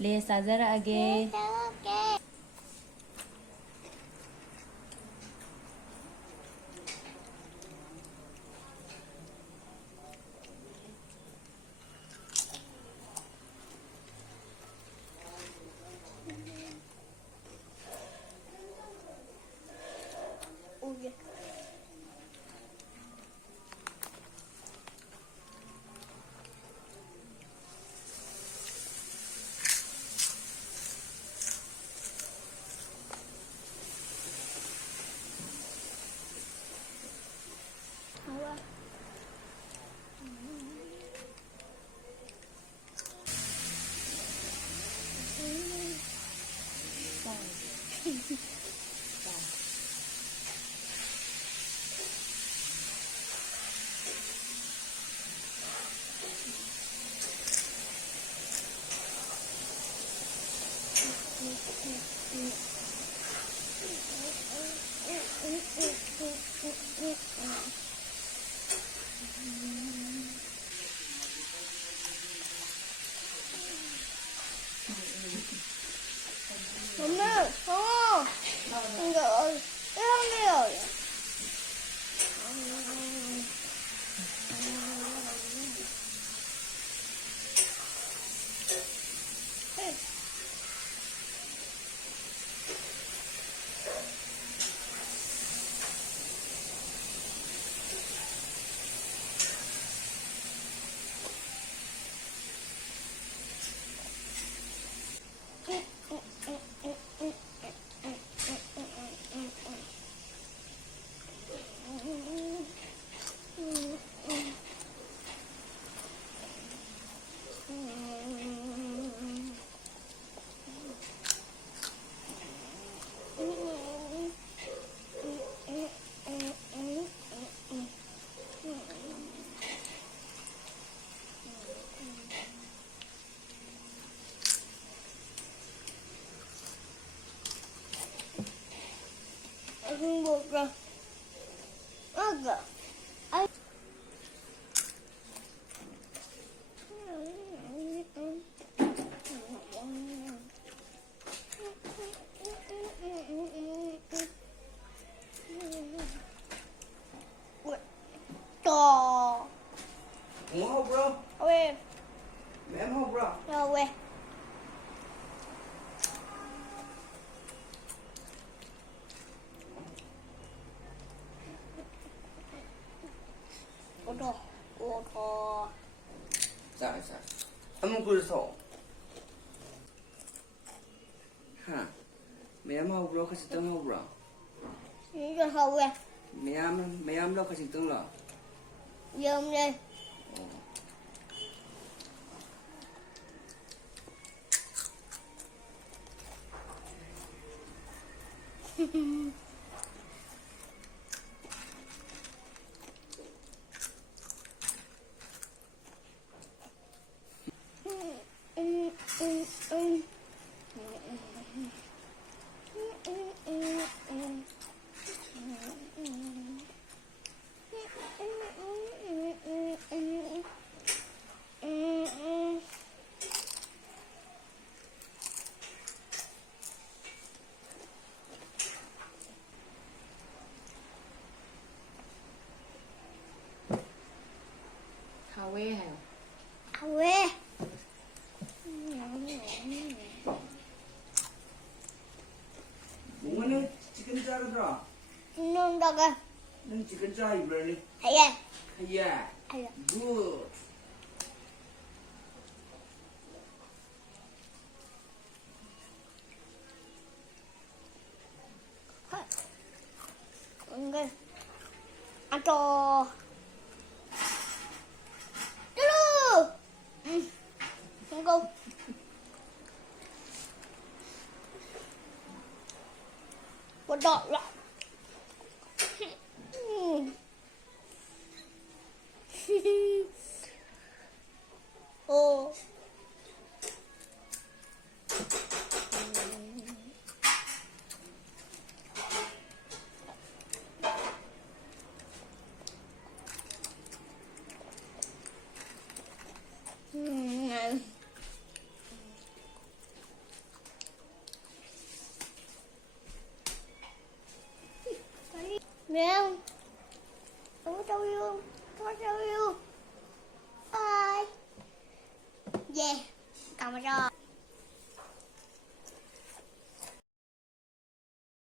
लेसा जरा आगे. 엄마, 이거 이런데요. 행복해. 아가. 또. 뭐 bro? 왜? Mẹ mua bro? 야 왜? 오더. Dạ dạ. Ăn 그래서. Ha. Mẹ mua bro 같이 뜬 bro. 이거 왜? Mẹ lo 같이 뜬 러. 위험해. 하웨 해요. 아 왜? 뭐는 chicken 자르더라. 이놈다가 는 chicken 자 이블리. 아예. Yeah. 아예. Good. 이거 아또 뚜루. 이거 뭐다? 어. Nè. Tôi cho you. Tôi cho you. Bye. Yeah. Cảm ơn.